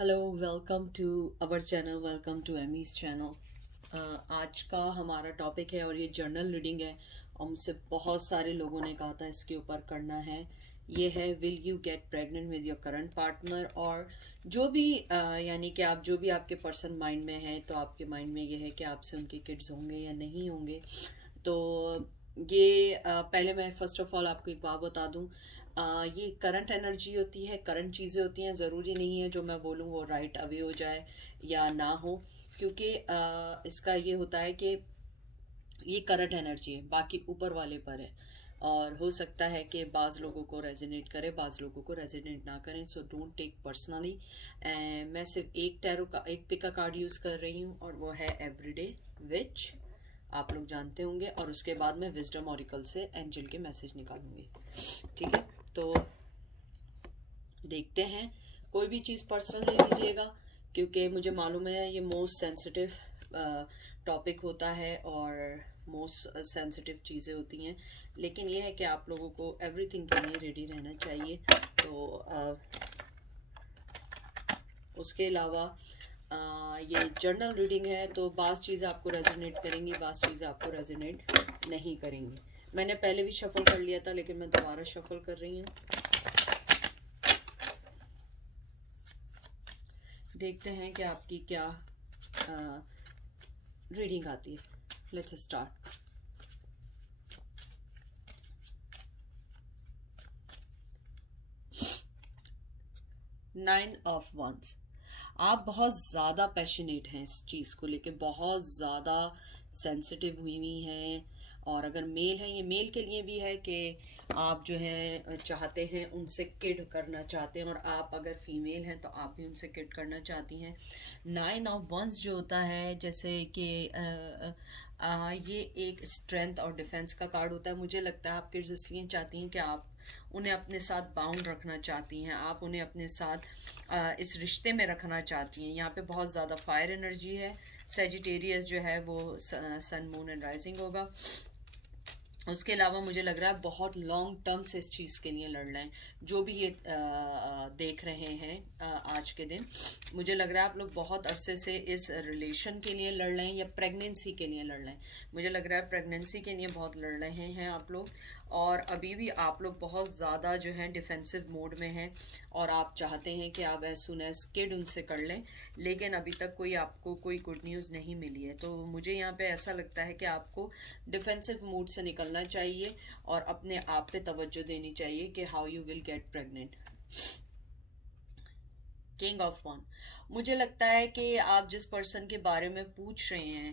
Hello, welcome to our channel, welcome to Amy's channel. आज का हमारा टॉपिक है और ये जर्नल रीडिंग है और मुझसे बहुत सारे लोगों ने कहा था इसके ऊपर करना है। ये है will you get pregnant with your current partner, और जो भी यानी कि आप जो भी आपके पर्सन माइंड में है, तो आपके माइंड में ये है कि आपसे उनके किड्स होंगे या नहीं होंगे। तो ये पहले मैं फर्स्ट ऑफ ऑल आपको एक बात बता दूं। ये करंट एनर्जी होती है, करंट चीज़ें होती हैं। ज़रूरी नहीं है जो मैं बोलूँ वो राइट अवे हो जाए या ना हो, क्योंकि इसका ये होता है कि ये करंट एनर्जी है, बाकी ऊपर वाले पर है। और हो सकता है कि बाज़ लोगों को रेजोनेट करे, बाज़ लोगों को रेजोनेट ना करें, सो डोंट टेक पर्सनली। मैं सिर्फ एक टैरो का एक पिक का कार्ड यूज़ कर रही हूँ और वो है एवरीडे विच, आप लोग जानते होंगे। और उसके बाद मैं विजडम ऑरिकल से एंजल के मैसेज निकालूंगी। ठीक है, तो देखते हैं। कोई भी चीज़ पर्सनल नहीं लीजिएगा, क्योंकि मुझे मालूम है ये मोस्ट सेंसिटिव टॉपिक होता है और मोस्ट सेंसिटिव चीज़ें होती हैं। लेकिन ये है कि आप लोगों को एवरीथिंग के लिए रेडी रहना चाहिए। तो उसके अलावा ये जर्नल रीडिंग है, तो बाज़ चीज़ें आपको रेजोनेट करेंगी, बाज़ चीज़ें आपको रेजोनेट नहीं करेंगी। मैंने पहले भी शफल कर लिया था, लेकिन मैं दोबारा शफल कर रही हूँ। देखते हैं कि आपकी क्या रीडिंग आती है। Let's start. Nine of ones. आप बहुत ज़्यादा पैशनेट हैं इस चीज़ को लेके, बहुत ज़्यादा सेंसिटिव हुई हैं। और अगर मेल है, ये मेल के लिए भी है कि आप जो है चाहते हैं उनसे किड करना चाहते हैं, और आप अगर फीमेल हैं तो आप भी उनसे किड करना चाहती हैं। नाइन ऑफ वंस जो होता है, जैसे कि ये एक स्ट्रेंथ और डिफेंस का कार्ड होता है। मुझे लगता है आप किड्स इसलिए चाहती हैं कि आप उन्हें अपने साथ बाउंड रखना चाहती हैं, आप उन्हें अपने साथ इस रिश्ते में रखना चाहती हैं। यहाँ पे बहुत ज़्यादा फायर एनर्जी है। सेजिटेरियस जो है वो सन मून एंड राइजिंग होगा। उसके अलावा मुझे लग रहा है बहुत लॉन्ग टर्म से इस चीज़ के लिए लड़ रहे हैं, जो भी ये देख रहे हैं आज के दिन। मुझे लग रहा है आप लोग बहुत अरसे से इस रिलेशन के लिए लड़ रहे हैं या प्रेगनेंसी के लिए लड़ रहे हैं। मुझे लग रहा है प्रेगनेंसी के लिए बहुत लड़ रहे हैं आप लोग, और अभी भी आप लोग बहुत ज़्यादा जो है डिफेंसिव मोड में हैं, और आप चाहते हैं कि आप एज सुन एज किड उनसे कर लें, लेकिन अभी तक आपको कोई गुड न्यूज़ नहीं मिली है। तो मुझे यहाँ पे ऐसा लगता है कि आपको डिफेंसिव मूड से निकलना चाहिए और अपने आप पे तवज्जो देनी चाहिए कि how you will get pregnant. King of one. मुझे लगता है कि आप जिस पर्सन के बारे में पूछ रहे हैं,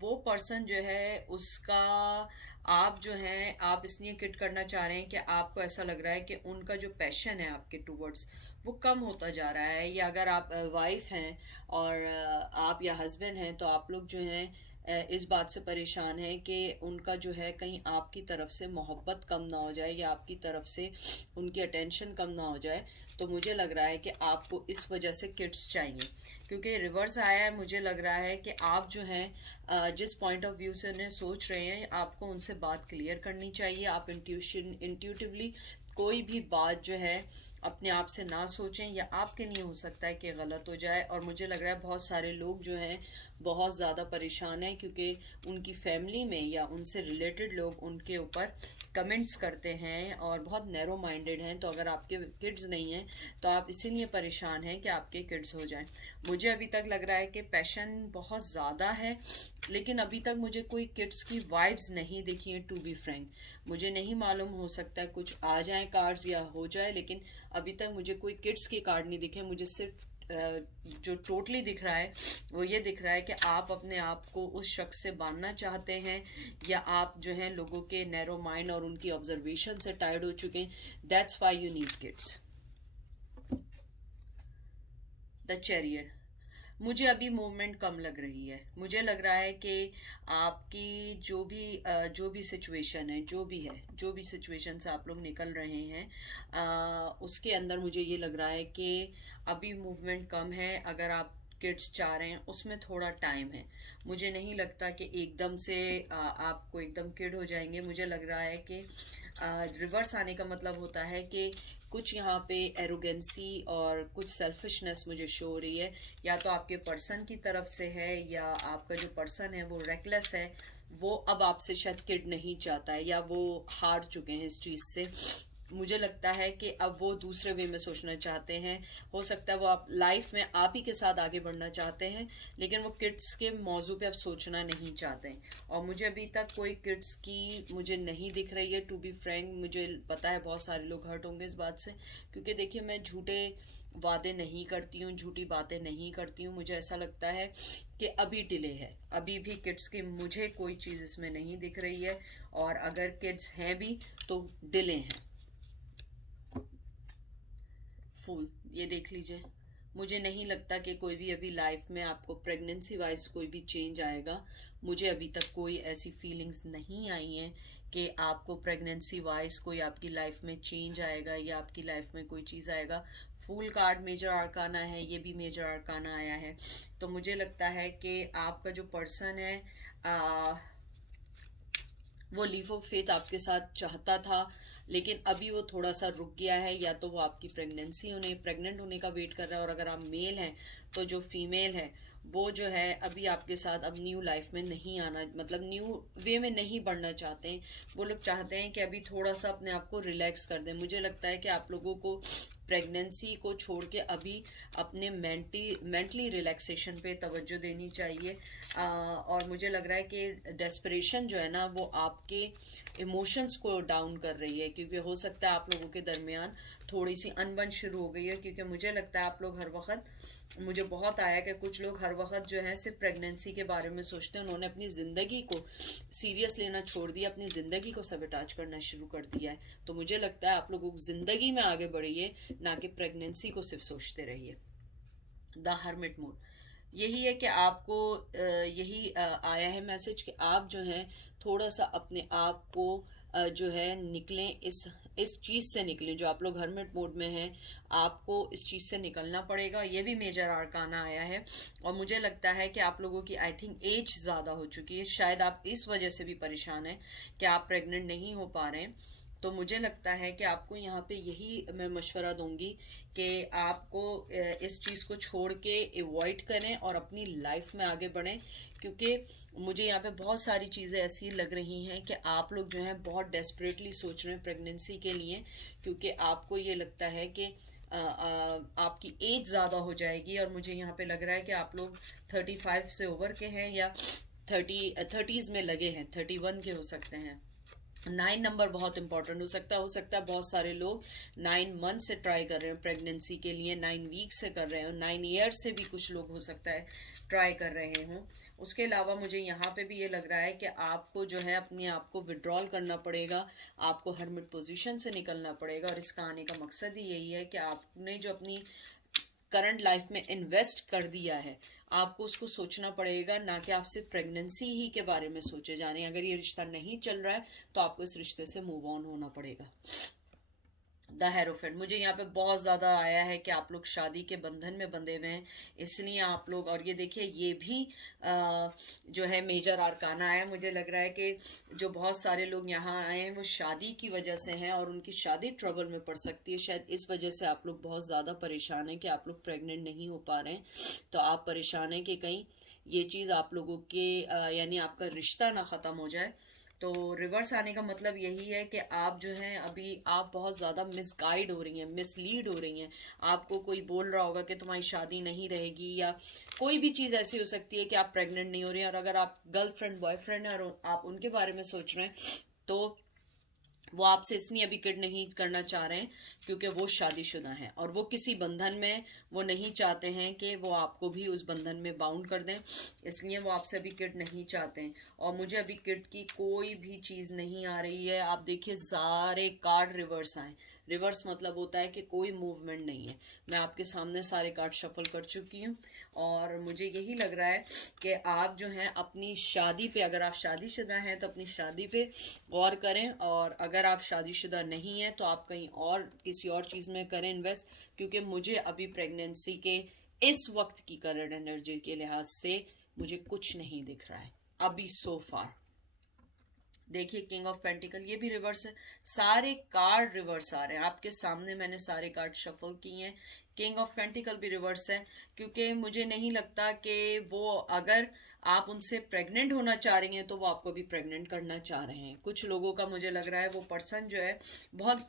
वो पर्सन जो है उसका, आप जो है आप इसलिए किट करना चाह रहे हैं कि आपको ऐसा लग रहा है कि उनका जो पैशन है आपके टूवर्ड्स वो कम होता जा रहा है। या अगर आप वाइफ हैं और आप या हस्बैंड हैं, तो आप लोग जो हैं इस बात से परेशान है कि उनका जो है कहीं आपकी तरफ से मोहब्बत कम ना हो जाए या आपकी तरफ से उनकी अटेंशन कम ना हो जाए। तो मुझे लग रहा है कि आपको इस वजह से किड्स चाहिए, क्योंकि रिवर्स आया है। मुझे लग रहा है कि आप जो हैं जिस पॉइंट ऑफ व्यू से उन्हें सोच रहे हैं, आपको उनसे बात क्लियर करनी चाहिए। आप इंट्यूटिवली कोई भी बात जो है अपने आप से ना सोचें, या आपके लिए हो सकता है कि गलत हो जाए। और मुझे लग रहा है बहुत सारे लोग जो हैं बहुत ज़्यादा परेशान हैं, क्योंकि उनकी फैमिली में या उनसे रिलेटेड लोग उनके ऊपर कमेंट्स करते हैं और बहुत नैरो माइंडेड हैं। तो अगर आपके किड्स नहीं हैं तो आप इसीलिए परेशान हैं कि आपके किड्स हो जाएं। मुझे अभी तक लग रहा है कि पैशन बहुत ज़्यादा है, लेकिन अभी तक मुझे कोई किड्स की वाइब्स नहीं दिखी हैं, टू बी फ्रैंक। मुझे नहीं मालूम, हो सकता है कुछ आ जाए कार्ड्स या हो जाए, लेकिन अभी तक मुझे कोई किड्स के कार्ड नहीं दिखे। मुझे सिर्फ जो टोटली दिख रहा है वो ये दिख रहा है कि आप अपने आप को उस शख्स से बांधना चाहते हैं, या आप जो हैं लोगों के नैरो माइंड और उनकी ऑब्जर्वेशन से टायर्ड हो चुके हैं। That's why you need kids. The chariot. मुझे अभी मूवमेंट कम लग रही है। मुझे लग रहा है कि आपकी जो भी सिचुएशन है, जो भी सिचुएशन से आप लोग निकल रहे हैं, उसके अंदर मुझे ये लग रहा है कि अभी मूवमेंट कम है। अगर आप किड्स चाह रहे हैं उसमें थोड़ा टाइम है। मुझे नहीं लगता कि एकदम से आपको एकदम किड हो जाएंगे। मुझे लग रहा है कि रिवर्स आने का मतलब होता है कि कुछ यहाँ पे एरोगेंसी और कुछ सेल्फिशनेस मुझे शो हो रही है, या तो आपके पर्सन की तरफ से है, या आपका जो पर्सन है वो रेकलेस है, वो अब आपसे शायद किड नहीं चाहता है, या वो हार चुके हैं इस चीज़ से। मुझे लगता है कि अब वो दूसरे वे में सोचना चाहते हैं। हो सकता है वो आप लाइफ में आप ही के साथ आगे बढ़ना चाहते हैं, लेकिन वो किड्स के मौजू पे अब सोचना नहीं चाहते हैं। और मुझे अभी तक कोई किड्स की मुझे नहीं दिख रही है, टू बी फ्रैंक। मुझे पता है बहुत सारे लोग हर्ट होंगे इस बात से, क्योंकि देखिए मैं झूठे वादे नहीं करती हूँ, झूठी बातें नहीं करती हूँ। मुझे ऐसा लगता है कि अभी डिले है, अभी भी किड्स की मुझे कोई चीज़ इसमें नहीं दिख रही है, और अगर किड्स हैं भी तो डिले हैं। फूल, ये देख लीजिए। मुझे नहीं लगता कि कोई भी अभी लाइफ में आपको प्रेगनेंसी वाइज कोई भी चेंज आएगा। मुझे अभी तक कोई ऐसी फीलिंग्स नहीं आई हैं कि आपको प्रेगनेंसी वाइज कोई आपकी लाइफ में चेंज आएगा या आपकी लाइफ में कोई चीज़ आएगा। फूल कार्ड मेजर आर्काना है, ये भी मेजर आर्काना आया है। तो मुझे लगता है कि आपका जो पर्सन है वो लीफ ऑफ फेथ आपके साथ चाहता था, लेकिन अभी वो थोड़ा सा रुक गया है, या तो वो आपकी प्रेग्नेंट होने का वेट कर रहा है, और अगर आप मेल हैं तो जो फीमेल है वो जो है अभी आपके साथ अब न्यू लाइफ में नहीं आना, मतलब न्यू वे में नहीं बढ़ना चाहते हैं। वो लोग चाहते हैं कि अभी थोड़ा सा अपने आप को रिलैक्स कर दें। मुझे लगता है कि आप लोगों को प्रेगनेंसी को छोड़ के अभी अपने मेंटली रिलैक्सेशन पे तवज्जो देनी चाहिए। और मुझे लग रहा है कि डेस्परेशन जो है ना वो आपके इमोशंस को डाउन कर रही है, क्योंकि हो सकता है आप लोगों के दरमियान थोड़ी सी अनबन शुरू हो गई है। क्योंकि मुझे लगता है आप लोग हर वक्त, मुझे बहुत आया कि कुछ लोग हर वक्त जो है सिर्फ प्रेगनेंसी के बारे में सोचते हैं। उन्होंने अपनी ज़िंदगी को सीरियस लेना छोड़ दिया, अपनी ज़िंदगी को सबटाज करना शुरू कर दिया है। तो मुझे लगता है आप लोगों को ज़िंदगी में आगे बढ़िए, ना कि प्रेगनेंसी को सिर्फ सोचते रहिए। द हर्मिट मूड, यही है कि आपको यही आया है मैसेज कि आप जो हैं थोड़ा सा अपने आप को जो है निकलें, इस चीज़ से निकलें। जो आप लोग हर्मिट मोड में हैं, आपको इस चीज़ से निकलना पड़ेगा। ये भी मेजर आर्काना आया है, और मुझे लगता है कि आप लोगों की आई थिंक एज ज़्यादा हो चुकी है। शायद आप इस वजह से भी परेशान हैं कि आप प्रेग्नेंट नहीं हो पा रहे हैं। तो मुझे लगता है कि आपको यहाँ पे यही मैं मशवरा दूंगी कि आपको इस चीज़ को छोड़ के अवॉइड करें और अपनी लाइफ में आगे बढ़ें। क्योंकि मुझे यहाँ पे बहुत सारी चीज़ें ऐसी लग रही हैं कि आप लोग जो हैं बहुत डेस्परेटली सोच रहे हैं प्रेगनेंसी के लिए, क्योंकि आपको ये लगता है कि आपकी एज ज़्यादा हो जाएगी। और मुझे यहाँ पे लग रहा है कि आप लोग 35 से ओवर के हैं, या 30s में लगे हैं, 31 के हो सकते हैं। 9 नंबर बहुत इंपॉर्टेंट हो सकता है बहुत सारे लोग 9 मंथ से ट्राई कर रहे हैं प्रेगनेंसी के लिए, 9 वीक से कर रहे हो, 9 ईयर्स से भी कुछ लोग हो सकता है ट्राई कर रहे हों। उसके अलावा मुझे यहाँ पे भी ये लग रहा है कि आपको जो है अपने आप को विड्रॉल करना पड़ेगा, आपको हर्मिट पोजीशन से निकलना पड़ेगा। और इसका आने का मकसद ही यही है कि आपने जो अपनी करंट लाइफ में इन्वेस्ट कर दिया है, आपको उसको सोचना पड़ेगा, ना कि आप सिर्फ प्रेगनेंसी ही के बारे में सोचे जा रहे हैं। अगर ये रिश्ता नहीं चल रहा है तो आपको इस रिश्ते से मूव ऑन होना पड़ेगा। द हेरोफेंट, मुझे यहाँ पे बहुत ज़्यादा आया है कि आप लोग शादी के बंधन में बंधे हुए हैं, इसलिए आप लोग, और ये देखिए ये भी जो है मेजर आर्काना है। मुझे लग रहा है कि जो बहुत सारे लोग यहाँ आए हैं वो शादी की वजह से हैं, और उनकी शादी ट्रबल में पड़ सकती है। शायद इस वजह से आप लोग बहुत ज़्यादा परेशान हैं कि आप लोग प्रेग्नेंट नहीं हो पा रहे हैं। तो आप परेशान हैं कि कहीं ये चीज़ आप लोगों के यानी आपका रिश्ता ना ख़त्म हो जाए। तो रिवर्स आने का मतलब यही है कि आप जो हैं अभी आप बहुत ज़्यादा मिसगाइड हो रही हैं, मिसलीड हो रही हैं। आपको कोई बोल रहा होगा कि तुम्हारी शादी नहीं रहेगी, या कोई भी चीज़ ऐसी हो सकती है कि आप प्रेग्नेंट नहीं हो रही हैं। और अगर आप गर्लफ्रेंड बॉयफ्रेंड हैं और आप उनके बारे में सोच रहे हैं, तो वो आपसे इसलिए अभी किड नहीं करना चाह रहे हैं क्योंकि वो शादीशुदा हैं, और वो किसी बंधन में वो नहीं चाहते हैं कि वो आपको भी उस बंधन में बाउंड कर दें, इसलिए वो आपसे अभी किड नहीं चाहते हैं। और मुझे अभी किड की कोई भी चीज़ नहीं आ रही है। आप देखिए सारे कार्ड रिवर्स आए। रिवर्स मतलब होता है कि कोई मूवमेंट नहीं है। मैं आपके सामने सारे कार्ड शफल कर चुकी हूँ, और मुझे यही लग रहा है कि आप जो हैं अपनी शादी पे, अगर आप शादीशुदा हैं तो अपनी शादी पे गौर करें, और अगर आप शादीशुदा नहीं हैं तो आप कहीं और किसी और चीज़ में करें इन्वेस्ट। क्योंकि मुझे अभी प्रेगनेंसी के इस वक्त की करंट एनर्जी के लिहाज से मुझे कुछ नहीं दिख रहा है अभी सो फार। देखिए किंग ऑफ पेंटिकल ये भी रिवर्स है, सारे कार्ड रिवर्स आ रहे हैं आपके सामने, मैंने सारे कार्ड शफल किए हैं। किंग ऑफ पेंटिकल भी रिवर्स है, क्योंकि मुझे नहीं लगता कि वो, अगर आप उनसे प्रेग्नेंट होना चाह रही हैं तो वो आपको भी प्रेग्नेंट करना चाह रहे हैं। कुछ लोगों का मुझे लग रहा है वो पर्सन जो है बहुत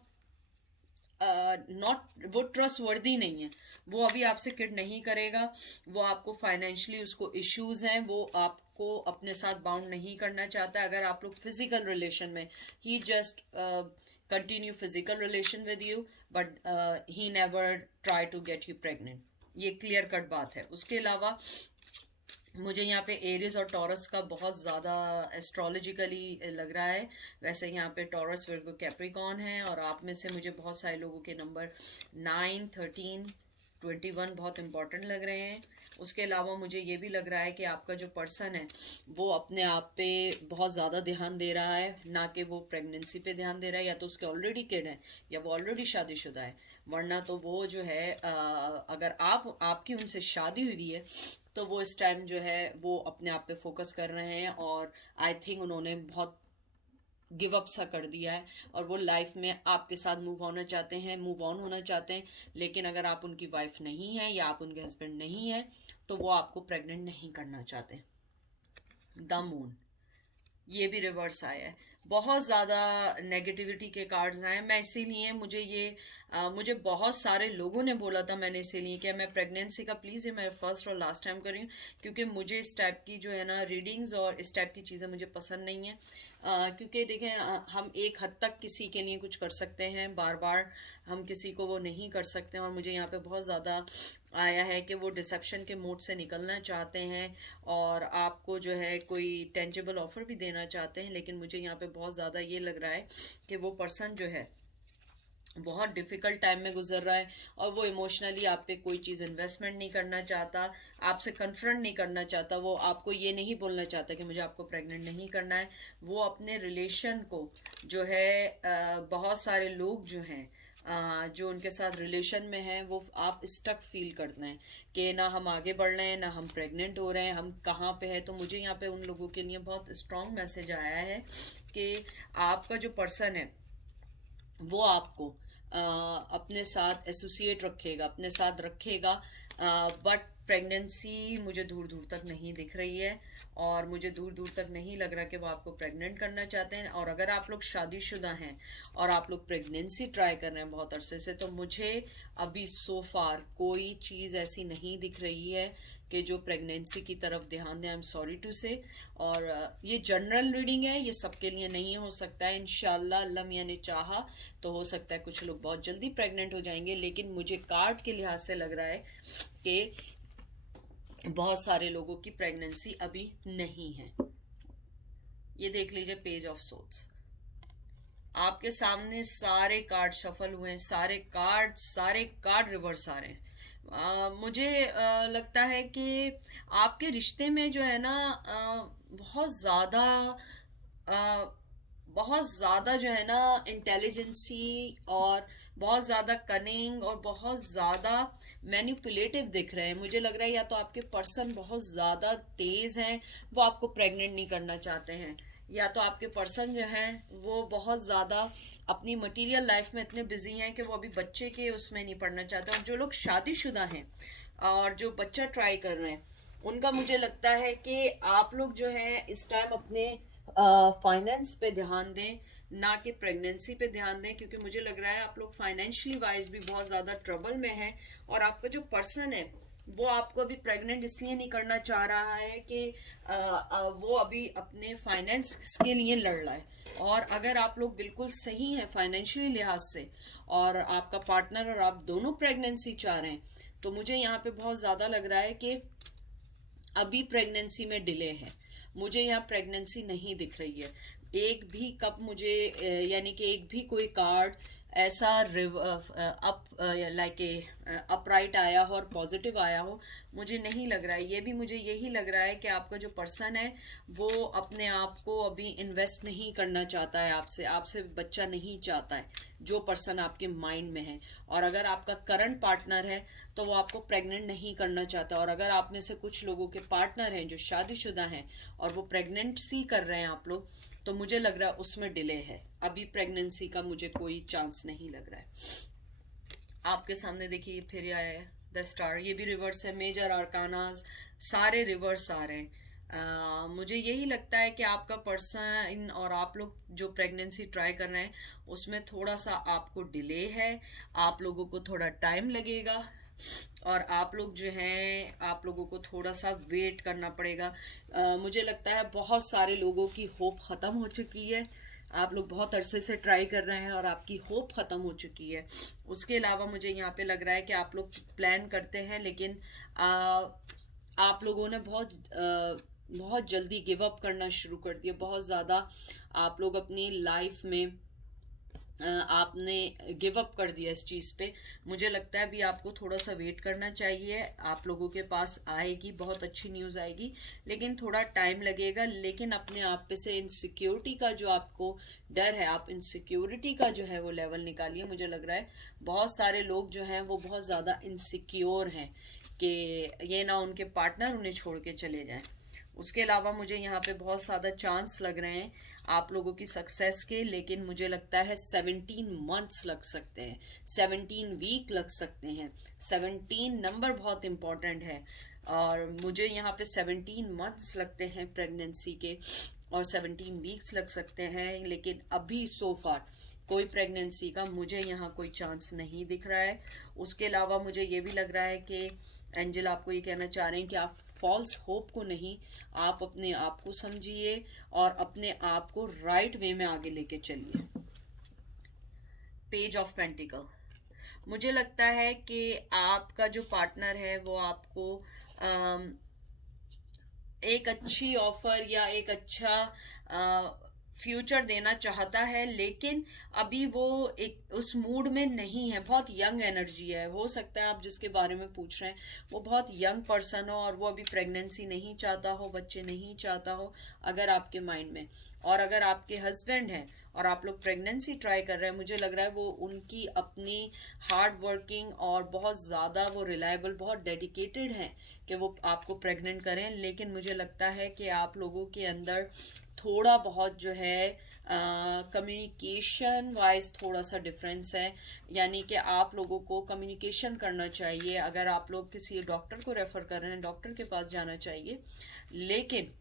नॉट, वो ट्रस्ट वर्दी नहीं है, वो अभी आपसे किड नहीं करेगा, वो आपको फाइनेंशियली उसको इश्यूज हैं, वो आपको अपने साथ बाउंड नहीं करना चाहता। अगर आप लोग फिजिकल रिलेशन में, he just continue physical relation with you, but he never try to get you pregnant, ये क्लियर कट बात है। उसके अलावा मुझे यहाँ पे एरिस और टॉरस का बहुत ज़्यादा एस्ट्रोलॉजिकली लग रहा है। वैसे यहाँ पे टॉरस, विर्गो, कैप्रिकॉन है, और आप में से मुझे बहुत सारे लोगों के नंबर 9, 13, 21 बहुत इंपॉर्टेंट लग रहे हैं। उसके अलावा मुझे ये भी लग रहा है कि आपका जो पर्सन है वो अपने आप पे बहुत ज़्यादा ध्यान दे रहा है, ना कि वो प्रेगनेंसी पे ध्यान दे रहा है, या तो उसके ऑलरेडी किड है या वो ऑलरेडी शादीशुदा है। वरना तो वो जो है अगर आपकी उनसे शादी हुई है तो वो इस टाइम जो है वो अपने आप पे फोकस कर रहे हैं, और आई थिंक उन्होंने बहुत गिव अप सा कर दिया है, और वो लाइफ में आपके साथ मूव ऑन होना चाहते हैं। लेकिन अगर आप उनकी वाइफ नहीं है या आप उनके हस्बैंड नहीं है तो वो आपको प्रेग्नेंट नहीं करना चाहते। द मून ये भी रिवर्स आया है, बहुत ज़्यादा नेगेटिविटी के कार्ड्स आए हैं। मैं इसीलिए मुझे बहुत सारे लोगों ने बोला था, मैंने इसीलिए कि मैं प्रेगनेंसी का, प्लीज़ ये मैं फर्स्ट और लास्ट टाइम कर रही हूँ, क्योंकि मुझे इस टाइप की जो है ना रीडिंग्स और इस टाइप की चीज़ें मुझे पसंद नहीं है। क्योंकि देखें हम एक हद तक किसी के लिए कुछ कर सकते हैं, बार बार हम किसी को वो नहीं कर सकते हैं। और मुझे यहाँ पे बहुत ज़्यादा आया है कि वो डिसेप्शन के मोड से निकलना चाहते हैं और आपको जो है कोई टेंजेबल ऑफर भी देना चाहते हैं। लेकिन मुझे यहाँ पे बहुत ज़्यादा ये लग रहा है कि वो पर्सन जो है बहुत डिफिकल्ट टाइम में गुजर रहा है, और वो इमोशनली आप पे कोई चीज़ इन्वेस्टमेंट नहीं करना चाहता, आपसे कन्फ्रंट नहीं करना चाहता, वो आपको ये नहीं बोलना चाहता कि मुझे आपको प्रेग्नेंट नहीं करना है। वो अपने रिलेशन को जो है बहुत सारे लोग जो हैं जो उनके साथ रिलेशन में हैं वो आप स्टक फील करते हैं कि ना हम आगे बढ़ रहे हैं ना हम प्रेग्नेंट हो रहे हैं, हम कहाँ पे हैं। तो मुझे यहाँ पे उन लोगों के लिए बहुत स्ट्रॉन्ग मैसेज आया है कि आपका जो पर्सन है वो आपको अपने साथ एसोसिएट रखेगा, अपने साथ रखेगा, बट प्रेगनेंसी मुझे दूर दूर तक नहीं दिख रही है, और मुझे दूर दूर तक नहीं लग रहा कि वो आपको प्रेग्नेंट करना चाहते हैं। और अगर आप लोग शादीशुदा हैं और आप लोग प्रेगनेंसी ट्राई कर रहे हैं बहुत अरसे से, तो मुझे अभी सो फार कोई चीज़ ऐसी नहीं दिख रही है कि जो प्रेगनेंसी की तरफ ध्यान दें। आई एम सॉरी टू से। और ये जनरल रीडिंग है, ये सबके लिए नहीं हो सकता है। इंशाल्लाह अल्लाह मियां ने चाहा तो हो सकता है कुछ लोग बहुत जल्दी प्रेग्नेंट हो जाएंगे, लेकिन मुझे कार्ड के लिहाज से लग रहा है कि बहुत सारे लोगों की प्रेगनेंसी अभी नहीं है। ये देख लीजिए पेज ऑफ सोर्ट्स, आपके सामने सारे कार्ड शफल हुए हैं, सारे कार्ड रिवर्स आ रहे हैं। मुझे लगता है कि आपके रिश्ते में जो है ना बहुत ज़्यादा बहुत ज़्यादा जो है ना इंटेलिजेंसी और बहुत ज़्यादा कनिंग और बहुत ज़्यादा मैनिपुलेटिव दिख रहे हैं। मुझे लग रहा है या तो आपके पर्सन बहुत ज़्यादा तेज़ हैं, वो आपको प्रेग्नेंट नहीं करना चाहते हैं, या तो आपके पर्सन जो हैं वो बहुत ज़्यादा अपनी मटेरियल लाइफ में इतने बिजी हैं कि वो अभी बच्चे के उसमें नहीं पढ़ना चाहते। और जो लोग शादीशुदा हैं और जो बच्चा ट्राई कर रहे हैं, उनका मुझे लगता है कि आप लोग जो है इस टाइम अपने फाइनेंस पे ध्यान दें, ना कि प्रेगनेंसी पे ध्यान दें, क्योंकि मुझे लग रहा है आप लोग फाइनेंशियली वाइज भी बहुत ज़्यादा ट्रबल में हैं। और आपका जो पर्सन है वो आपको अभी प्रेग्नेंट इसलिए नहीं करना चाह रहा है कि वो अभी अपने फाइनेंस के लिए लड़ रहा है। और अगर आप लोग बिल्कुल सही हैं फाइनेंशियली लिहाज से और आपका पार्टनर और आप दोनों प्रेगनेंसी चाह रहे हैं, तो मुझे यहाँ पे बहुत ज़्यादा लग रहा है कि अभी प्रेगनेंसी में डिले है। मुझे यहाँ प्रेगनेंसी नहीं दिख रही है। एक भी कप मुझे यानी कि एक भी कोई कार्ड ऐसा अप लाइक अपराइट आया हो और पॉजिटिव आया हो मुझे नहीं लग रहा है। ये भी मुझे यही लग रहा है कि आपका जो पर्सन है वो अपने आप को अभी इन्वेस्ट नहीं करना चाहता है, आपसे बच्चा नहीं चाहता है, जो पर्सन आपके माइंड में है। और अगर आपका करंट पार्टनर है तो वो आपको प्रेग्नेंट नहीं करना चाहता। और अगर आप में से कुछ लोगों के पार्टनर हैं जो शादीशुदा हैं और वो प्रेगनेंसी कर रहे हैं आप लोग, तो मुझे लग रहा है उसमें डिले है, अभी प्रेगनेंसी का मुझे कोई चांस नहीं लग रहा है। आपके सामने देखिए फिर आया है द स्टार, ये भी रिवर्स है, मेजर आर्कानाज सारे रिवर्स आ रहे हैं। मुझे यही लगता है कि आपका पर्सन और आप लोग जो प्रेगनेंसी ट्राई कर रहे हैं उसमें थोड़ा सा आपको डिले है, आप लोगों को थोड़ा टाइम लगेगा, और आप लोग जो हैं आप लोगों को थोड़ा सा वेट करना पड़ेगा। मुझे लगता है बहुत सारे लोगों की होप ख़त्म हो चुकी है, आप लोग बहुत अरसे से ट्राई कर रहे हैं और आपकी होप ख़त्म हो चुकी है। उसके अलावा मुझे यहाँ पे लग रहा है कि आप लोग प्लान करते हैं, लेकिन आप लोगों ने बहुत जल्दी गिव अप करना शुरू कर दिया, बहुत ज़्यादा आप लोग अपनी लाइफ में आपने गिव अप कर दिया इस चीज़ पे। मुझे लगता है अभी आपको थोड़ा सा वेट करना चाहिए, आप लोगों के पास आएगी, बहुत अच्छी न्यूज़ आएगी, लेकिन थोड़ा टाइम लगेगा। लेकिन अपने आप पे से इनसिक्योरिटी का जो आपको डर है, आप इनसिक्योरिटी का जो है वो लेवल निकालिए। मुझे लग रहा है बहुत सारे लोग जो हैं वो बहुत ज़्यादा इनसिक्योर हैं कि ये ना उनके पार्टनर उन्हें छोड़ के चले जाएं। उसके अलावा मुझे यहाँ पे बहुत ज़्यादा चांस लग रहे हैं आप लोगों की सक्सेस के, लेकिन मुझे लगता है 17 मंथ्स लग सकते हैं, 17 वीक लग सकते हैं। 17 नंबर बहुत इंपॉर्टेंट है, और मुझे यहाँ पे 17 मंथ्स लगते हैं प्रेगनेंसी के, और 17 वीक्स लग सकते हैं। लेकिन अभी सो फार कोई प्रेगनेंसी का मुझे यहाँ कोई चांस नहीं दिख रहा है। उसके अलावा मुझे ये भी लग रहा है कि एंजल आपको ये कहना चाह रहे हैं कि आप फॉल्स होप को नहीं, आप अपने आप को समझिए और अपने आप को राइट वे में आगे लेके चलिए। पेज ऑफ पेंटिकल, मुझे लगता है कि आपका जो पार्टनर है वो आपको एक अच्छी ऑफर या एक अच्छा फ्यूचर देना चाहता है, लेकिन अभी वो एक उस मूड में नहीं है, बहुत यंग एनर्जी है। हो सकता है आप जिसके बारे में पूछ रहे हैं वो बहुत यंग पर्सन हो और वो अभी प्रेगनेंसी नहीं चाहता हो, बच्चे नहीं चाहता हो अगर आपके माइंड में। और अगर आपके हस्बैंड हैं और आप लोग प्रेगनेंसी ट्राई कर रहे हैं, मुझे लग रहा है वो उनकी अपनी हार्ड वर्किंग और बहुत ज़्यादा वो रिलायबल, बहुत डेडिकेटेड हैं कि वो आपको प्रेग्नेंट करें। लेकिन मुझे लगता है कि आप लोगों के अंदर थोड़ा बहुत जो है कम्युनिकेशन वाइज थोड़ा सा डिफरेंस है, यानी कि आप लोगों को कम्युनिकेशन करना चाहिए। अगर आप लोग किसी डॉक्टर को रेफर कर रहे हैं, डॉक्टर के पास जाना चाहिए। लेकिन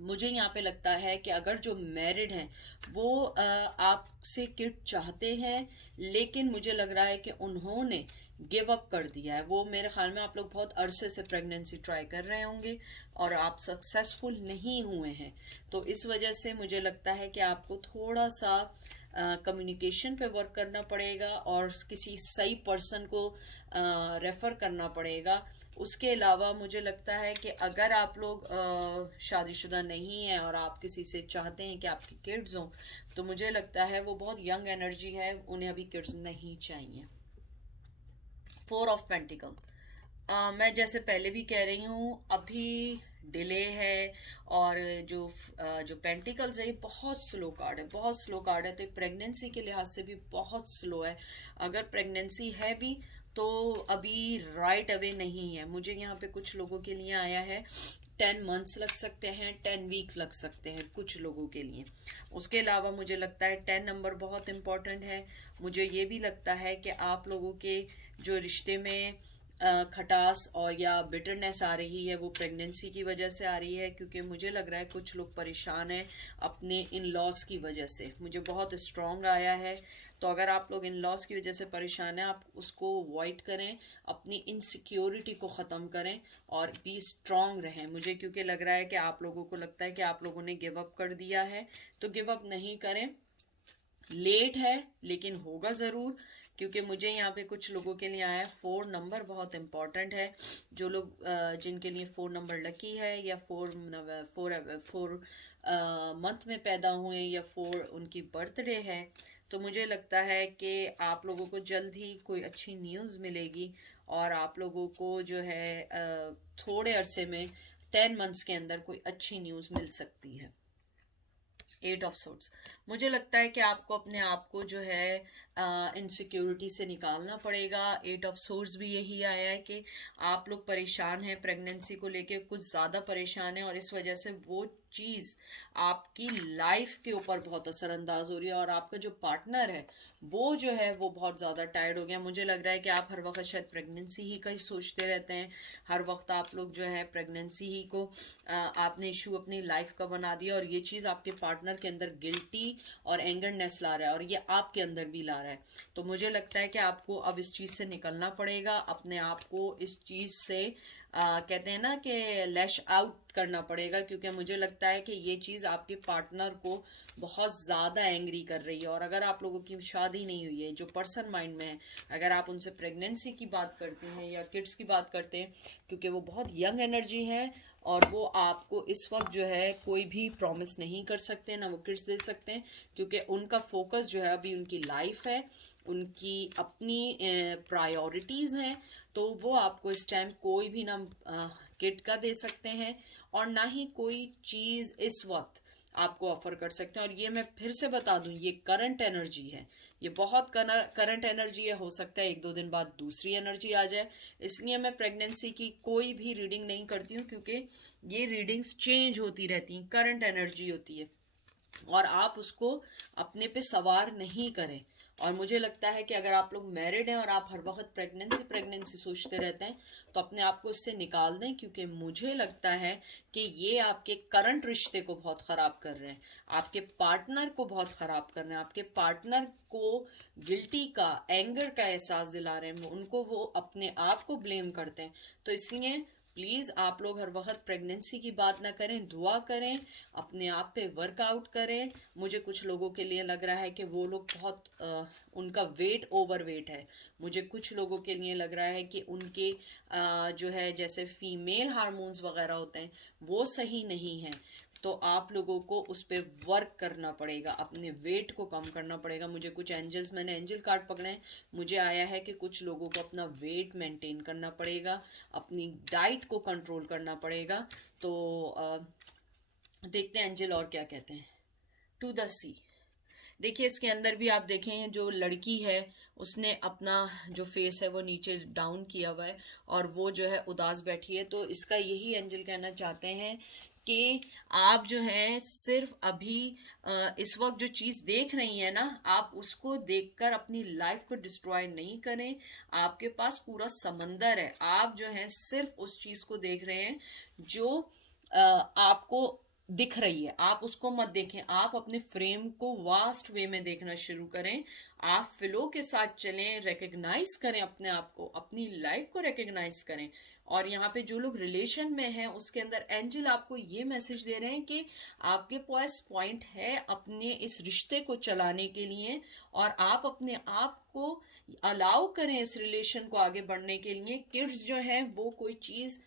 मुझे यहाँ पे लगता है कि अगर जो मैरिड हैं वो आपसे किड चाहते हैं, लेकिन मुझे लग रहा है कि उन्होंने गिव अप कर दिया है। वो मेरे ख्याल में आप लोग बहुत अरसे से प्रेगनेंसी ट्राई कर रहे होंगे और आप सक्सेसफुल नहीं हुए हैं, तो इस वजह से मुझे लगता है कि आपको थोड़ा सा कम्युनिकेशन पे वर्क करना पड़ेगा और किसी सही पर्सन को रेफर करना पड़ेगा। उसके अलावा मुझे लगता है कि अगर आप लोग शादीशुदा नहीं हैं और आप किसी से चाहते हैं कि आपकी किड्स हों, तो मुझे लगता है वो बहुत यंग एनर्जी है, उन्हें अभी किड्स नहीं चाहिए। 4 ऑफ पेंटिकल, मैं जैसे पहले भी कह रही हूँ अभी डिले है, और जो पेंटिकल्स है ये बहुत स्लो कार्ड है, बहुत स्लो कार्ड है। तो प्रेगनेंसी के लिहाज से भी बहुत स्लो है। अगर प्रेगनेंसी है भी तो अभी राइट अवे नहीं है। मुझे यहाँ पे कुछ लोगों के लिए आया है 10 मंथ्स लग सकते हैं, 10 वीक लग सकते हैं कुछ लोगों के लिए। उसके अलावा मुझे लगता है 10 नंबर बहुत इंपॉर्टेंट है। मुझे ये भी लगता है कि आप लोगों के जो रिश्ते में खटास और या बिटरनेस आ रही है वो प्रेगनेंसी की वजह से आ रही है, क्योंकि मुझे लग रहा है कुछ लोग परेशान हैं अपने इन लॉस की वजह से। मुझे बहुत स्ट्रॉन्ग आया है, तो अगर आप लोग इन लॉस की वजह से परेशान हैं, आप उसको अवॉइड करें, अपनी इनसिक्योरिटी को ख़त्म करें और बी स्ट्रॉन्ग रहें। मुझे क्योंकि लग रहा है कि आप लोगों को लगता है कि आप लोगों ने गिव अप कर दिया है, तो गिव अप नहीं करें। लेट है लेकिन होगा ज़रूर, क्योंकि मुझे यहाँ पे कुछ लोगों के लिए आया है 4 नंबर बहुत इंपॉर्टेंट है। जो लोग जिनके लिए 4 नंबर लकी है, या 4 मंथ में पैदा हुए, या 4 उनकी बर्थडे है, तो मुझे लगता है कि आप लोगों को जल्द ही कोई अच्छी न्यूज़ मिलेगी और आप लोगों को जो है थोड़े अरसे में 10 मंथ्स के अंदर कोई अच्छी न्यूज़ मिल सकती है। 8 ऑफ सोर्ट्स, मुझे लगता है कि आपको अपने आप को जो है इनसिक्योरिटी से निकालना पड़ेगा। 8 ऑफ सोर्स भी यही आया है कि आप लोग परेशान हैं, प्रेगनेंसी को लेके कुछ ज़्यादा परेशान हैं, और इस वजह से वो चीज़ आपकी लाइफ के ऊपर बहुत असरअंदाज हो रही है, और आपका जो पार्टनर है वो जो है वो बहुत ज़्यादा टायर्ड हो गया। मुझे लग रहा है कि आप हर वक्त शायद प्रेगनेंसी ही का ही सोचते रहते हैं, हर वक्त आप लोग जो है प्रेगनेंसी ही को आपने इशू अपनी लाइफ का बना दिया, और ये चीज़ आपके पार्टनर के अंदर गिल्टी और एंगरनेस ला रहा है, और ये आपके अंदर भी ला रहा है। तो मुझे लगता है कि आपको अब इस चीज़ से निकलना पड़ेगा, अपने आप को इस चीज़ से कहते हैं ना कि लैश आउट करना पड़ेगा, क्योंकि मुझे लगता है कि ये चीज़ आपके पार्टनर को बहुत ज़्यादा एंग्री कर रही है। और अगर आप लोगों की शादी नहीं हुई है, जो पर्सन माइंड में है, अगर आप उनसे प्रेगनेंसी की बात करते हैं या किड्स की बात करते हैं, क्योंकि वो बहुत यंग एनर्जी है और वो आपको इस वक्त जो है कोई भी प्रॉमिस नहीं कर सकते, ना वो किड्स दे सकते हैं, क्योंकि उनका फोकस जो है अभी उनकी लाइफ है, उनकी अपनी प्रायोरिटीज़ हैं। तो वो आपको इस टाइम कोई भी ना किट का दे सकते हैं और ना ही कोई चीज़ इस वक्त आपको ऑफर कर सकते हैं। और ये मैं फिर से बता दूं, ये करंट एनर्जी है, ये बहुत करंट एनर्जी है। हो सकता है 1-2 दिन बाद दूसरी एनर्जी आ जाए, इसलिए मैं प्रेगनेंसी की कोई भी रीडिंग नहीं करती हूँ, क्योंकि ये रीडिंग्स चेंज होती रहती हैं, करंट एनर्जी होती है, और आप उसको अपने पे सवार नहीं करें। और मुझे लगता है कि अगर आप लोग मैरिड हैं और आप हर वक्त प्रेगनेंसी सोचते रहते हैं, तो अपने आप को इससे निकाल दें, क्योंकि मुझे लगता है कि ये आपके करंट रिश्ते को बहुत ख़राब कर रहे हैं, आपके पार्टनर को बहुत ख़राब कर रहे हैं, आपके पार्टनर को गिल्टी का, एंगर का एहसास दिला रहे हैं, उनको वो अपने आप को ब्लेम करते हैं। तो इसलिए प्लीज़ आप लोग हर वक्त प्रेगनेंसी की बात ना करें, दुआ करें, अपने आप पे वर्कआउट करें। मुझे कुछ लोगों के लिए लग रहा है कि वो लोग बहुत उनका वेट ओवर वेट है। मुझे कुछ लोगों के लिए लग रहा है कि उनके जो है जैसे फीमेल हार्मोन्स वगैरह होते हैं वो सही नहीं है। तो आप लोगों को उस पर वर्क करना पड़ेगा, अपने वेट को कम करना पड़ेगा। मुझे कुछ एंजल्स, मैंने एंजल कार्ड पकड़े हैं, मुझे आया है कि कुछ लोगों को अपना वेट मेंटेन करना पड़ेगा, अपनी डाइट को कंट्रोल करना पड़ेगा। तो देखते हैं एंजल और क्या कहते हैं। टू द सी, देखिए इसके अंदर भी आप देखें, जो लड़की है उसने अपना जो फेस है वो नीचे डाउन किया हुआ है और वो जो है उदास बैठी है। तो इसका यही एंजल कहना चाहते हैं कि आप जो है सिर्फ अभी इस वक्त जो चीज़ देख रही हैं ना, आप उसको देखकर अपनी लाइफ को डिस्ट्रॉय नहीं करें। आपके पास पूरा समंदर है, आप जो है सिर्फ उस चीज़ को देख रहे हैं जो आपको दिख रही है, आप उसको मत देखें। आप अपने फ्रेम को वास्ट वे में देखना शुरू करें, आप फ्लो के साथ चलें, रिकग्नाइज करें अपने आप को, अपनी लाइफ को रिकग्नाइज करें। और यहाँ पे जो लोग रिलेशन में हैं उसके अंदर एंजल आपको ये मैसेज दे रहे हैं कि आपके पास पॉइंट है अपने इस रिश्ते को चलाने के लिए, और आप अपने आप को अलाउ करें इस रिलेशन को आगे बढ़ने के लिए। किड्स जो है वो कोई चीज़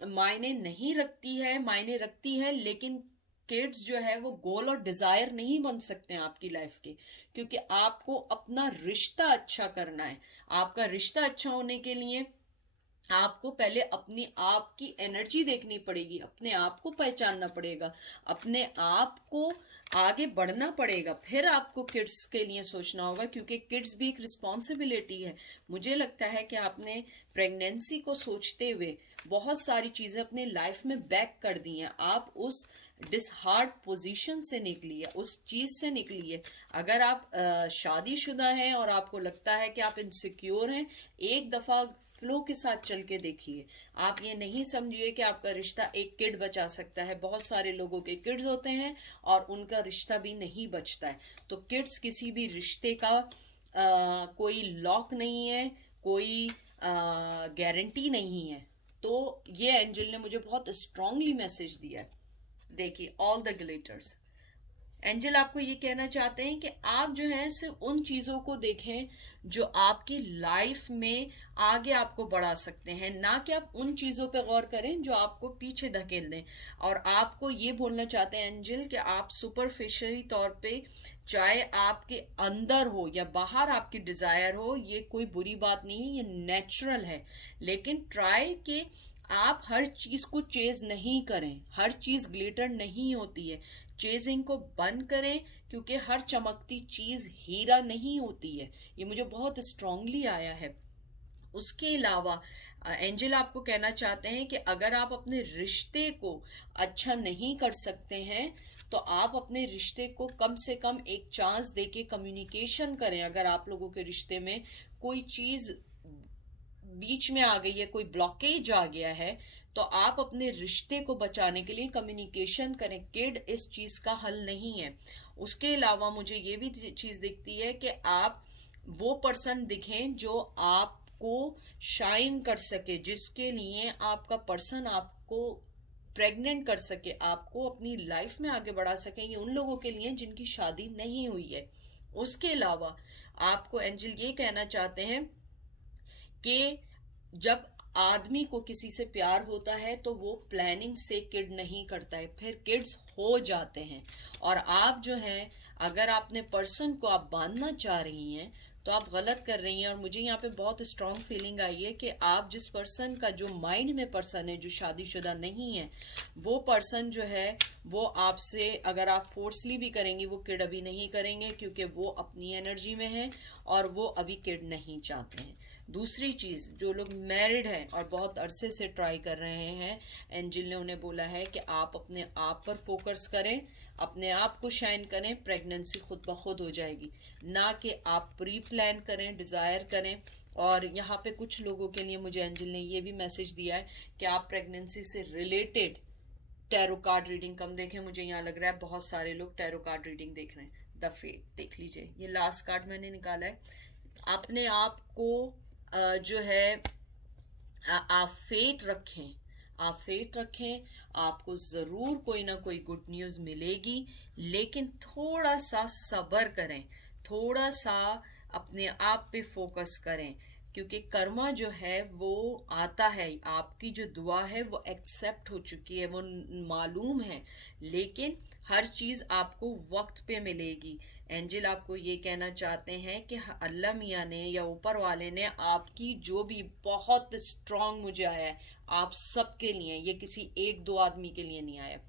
मायने नहीं रखती है, मायने रखती है, लेकिन किड्स जो है वो गोल और डिजायर नहीं बन सकते हैं आपकी लाइफ के, क्योंकि आपको अपना रिश्ता अच्छा करना है। आपका रिश्ता अच्छा होने के लिए आपको पहले अपनी आप की एनर्जी देखनी पड़ेगी, अपने आप को पहचानना पड़ेगा, अपने आप को आगे बढ़ना पड़ेगा, फिर आपको किड्स के लिए सोचना होगा, क्योंकि किड्स भी एक रिस्पॉन्सिबिलिटी है। मुझे लगता है कि आपने प्रेगनेंसी को सोचते हुए बहुत सारी चीज़ें अपनी लाइफ में बैक कर दी हैं। आप उस डिसहार्ड पोजीशन से निकलिए, उस चीज़ से निकलिए। अगर आप शादीशुदा हैं और आपको लगता है कि आप इनसिक्योर हैं, एक दफ़ा फ्लो के साथ चल के देखिए। आप ये नहीं समझिए कि आपका रिश्ता एक किड बचा सकता है। बहुत सारे लोगों के किड्स होते हैं और उनका रिश्ता भी नहीं बचता है। तो किड्स किसी भी रिश्ते का कोई लॉक नहीं है, कोई गारंटी नहीं है। तो ये एंजल ने मुझे बहुत स्ट्रांगली मैसेज दिया है। देखिए, ऑल द ग्लिटर्स, एंजल आपको ये कहना चाहते हैं कि आप जो है सिर्फ उन चीज़ों को देखें जो आपकी लाइफ में आगे आपको बढ़ा सकते हैं, ना कि आप उन चीज़ों पे गौर करें जो आपको पीछे धकेल दें। और आपको ये बोलना चाहते हैं एंजल कि आप सुपरफिशियली तौर पे, चाहे आपके अंदर हो या बाहर आपकी डिज़ायर हो, ये कोई बुरी बात नहीं है, ये नेचुरल है। लेकिन ट्राई के आप हर चीज को चेज नहीं करें, हर चीज ग्लिटर नहीं होती है, चेजिंग को बंद करें, क्योंकि हर चमकती चीज हीरा नहीं होती है। ये मुझे बहुत स्ट्रांगली आया है। उसके अलावा एंजल आपको कहना चाहते हैं कि अगर आप अपने रिश्ते को अच्छा नहीं कर सकते हैं तो आप अपने रिश्ते को कम से कम एक चांस देके कम्युनिकेशन करें। अगर आप लोगों के रिश्ते में कोई चीज बीच में आ गई है, कोई ब्लॉकेज आ गया है, तो आप अपने रिश्ते को बचाने के लिए कम्युनिकेशन करें। किड इस चीज का हल नहीं है। उसके अलावा मुझे ये भी चीज दिखती है कि आप वो पर्सन दिखें जो आपको शाइन कर सके, जिसके लिए आपका पर्सन आपको प्रेग्नेंट कर सके, आपको अपनी लाइफ में आगे बढ़ा सके। ये उन लोगों के लिए जिनकी शादी नहीं हुई है। उसके अलावा आपको एंजल ये कहना चाहते हैं कि जब आदमी को किसी से प्यार होता है तो वो प्लानिंग से किड नहीं करता है, फिर किड्स हो जाते हैं। और आप जो हैं, अगर आपने पर्सन को आप बांधना चाह रही हैं तो आप गलत कर रही हैं। और मुझे यहाँ पे बहुत स्ट्रांग फीलिंग आई है कि आप जिस पर्सन का जो माइंड में पर्सन है, जो शादीशुदा नहीं है, वो पर्सन जो है वो आपसे अगर आप फोर्सली भी करेंगी वो किड अभी नहीं करेंगे, क्योंकि वो अपनी एनर्जी में है और वो अभी किड नहीं चाहते हैं। दूसरी चीज, जो लोग मैरिड हैं और बहुत अरसे से ट्राई कर रहे हैं, एंजिल ने उन्हें बोला है कि आप अपने आप पर फोकस करें, अपने आप को शाइन करें, प्रेगनेंसी खुद ब खुद हो जाएगी, ना कि आप प्री प्लान करें, डिजायर करें। और यहाँ पे कुछ लोगों के लिए मुझे एंजिल ने ये भी मैसेज दिया है कि आप प्रेगनेंसी से रिलेटेड टैरो कार्ड रीडिंग कम देखें। मुझे यहाँ लग रहा है बहुत सारे लोग टैरो कार्ड रीडिंग देख रहे हैं। द फेट देख लीजिए, ये लास्ट कार्ड मैंने निकाला है। अपने आप को जो है आप फेट रखें, आप फेट रखें, आपको जरूर कोई ना कोई गुड न्यूज मिलेगी, लेकिन थोड़ा सा सब्र करें, थोड़ा सा अपने आप पे फोकस करें, क्योंकि कर्मा जो है वो आता है। आपकी जो दुआ है वो एक्सेप्ट हो चुकी है, वो मालूम है, लेकिन हर चीज आपको वक्त पे मिलेगी। एंजल आपको ये कहना चाहते हैं कि अल्लाह मियाँ ने या ऊपर वाले ने आपकी जो भी, बहुत स्ट्रांग मुझे आया है, आप सबके लिए, ये किसी एक दो आदमी के लिए नहीं आया,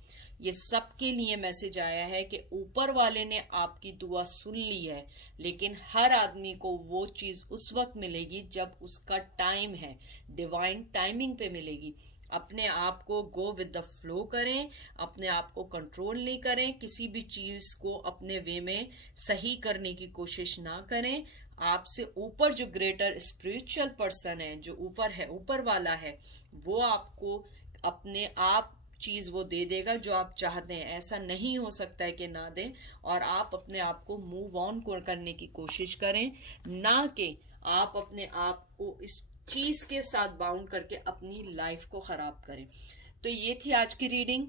ये सबके लिए मैसेज आया है कि ऊपर वाले ने आपकी दुआ सुन ली है, लेकिन हर आदमी को वो चीज उस वक्त मिलेगी जब उसका टाइम है, डिवाइन टाइमिंग पे मिलेगी। अपने आप को गो विद द फ्लो करें, अपने आप को कंट्रोल नहीं करें, किसी भी चीज को अपने वे में सही करने की कोशिश ना करें। आपसे ऊपर जो ग्रेटर स्पिरिचुअल पर्सन है, जो ऊपर है, ऊपर वाला है, वो आपको अपने आप चीज वो दे देगा जो आप चाहते हैं। ऐसा नहीं हो सकता है कि ना दे। और आप अपने आप को मूव ऑन करने की कोशिश करें, ना कि आप अपने आप को इस चीज के साथ बाउंड करके अपनी लाइफ को खराब करें। तो ये थी आज की रीडिंग।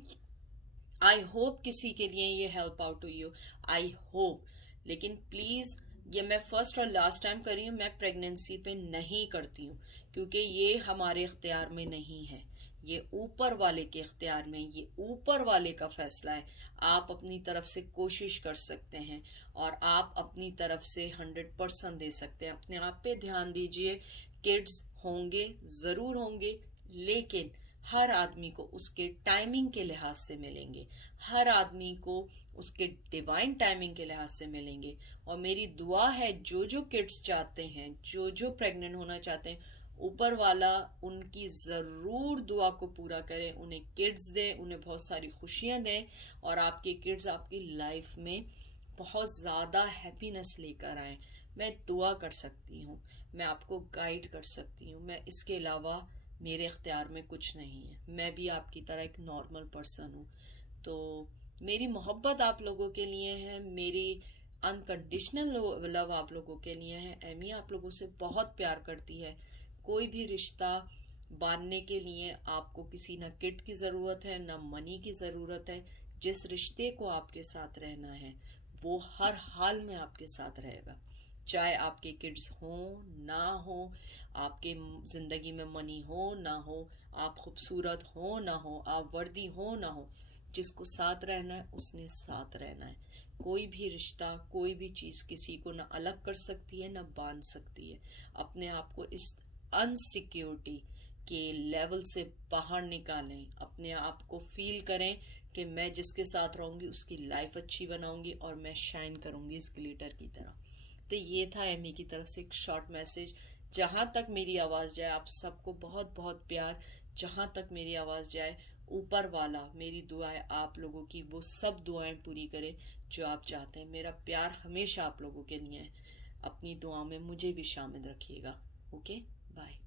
आई होप किसी के लिए ये help out to you, I hope. लेकिन प्लीज, ये मैं फर्स्ट और लास्ट टाइम कर रही हूँ, मैं प्रेगनेंसी पे नहीं करती हूँ, क्योंकि ये हमारे इख्तियार में नहीं है, ये ऊपर वाले के इख्तियार में, ये ऊपर वाले का फैसला है। आप अपनी तरफ से कोशिश कर सकते हैं और आप अपनी तरफ से 100% दे सकते हैं। अपने आप पे ध्यान दीजिए। किड्स होंगे, जरूर होंगे, लेकिन हर आदमी को उसके टाइमिंग के लिहाज से मिलेंगे, हर आदमी को उसके डिवाइन टाइमिंग के लिहाज से मिलेंगे। और मेरी दुआ है, जो जो किड्स चाहते हैं, जो जो प्रेग्नेंट होना चाहते हैं, ऊपर वाला उनकी जरूर दुआ को पूरा करे, उन्हें किड्स दे, उन्हें बहुत सारी खुशियां दें, और आपके किड्स आपकी लाइफ में बहुत ज़्यादा हैप्पीनेस लेकर आए। मैं दुआ कर सकती हूँ, मैं आपको गाइड कर सकती हूँ, मैं इसके अलावा मेरे इख्तियार में कुछ नहीं है। मैं भी आपकी तरह एक नॉर्मल पर्सन हूँ। तो मेरी मोहब्बत आप लोगों के लिए है, मेरी अनकंडीशनल लव आप लोगों के लिए है। एमी आप लोगों से बहुत प्यार करती है। कोई भी रिश्ता बांधने के लिए आपको किसी ना किड की ज़रूरत है, ना मनी की ज़रूरत है। जिस रिश्ते को आपके साथ रहना है वो हर हाल में आपके साथ रहेगा, चाहे आपके किड्स हो ना हो, आपके जिंदगी में मनी हो ना हो, आप खूबसूरत हो ना हो, आप वर्दी हो ना हो, जिसको साथ रहना है उसने साथ रहना है। कोई भी रिश्ता, कोई भी चीज़ किसी को ना अलग कर सकती है ना बांध सकती है। अपने आप को इस अनसिक्योरिटी के लेवल से बाहर निकालें, अपने आप को फील करें कि मैं जिसके साथ रहूँगी उसकी लाइफ अच्छी बनाऊँगी और मैं शाइन करूँगी इस ग्लिटर की तरह। तो ये था एमी की तरफ से एक शॉर्ट मैसेज। जहाँ तक मेरी आवाज़ जाए, आप सबको बहुत बहुत प्यार। जहाँ तक मेरी आवाज़ जाए, ऊपर वाला मेरी दुआएं आप लोगों की वो सब दुआएं पूरी करे जो आप चाहते हैं। मेरा प्यार हमेशा आप लोगों के लिए है। अपनी दुआ में मुझे भी शामिल रखिएगा। Okay, bye.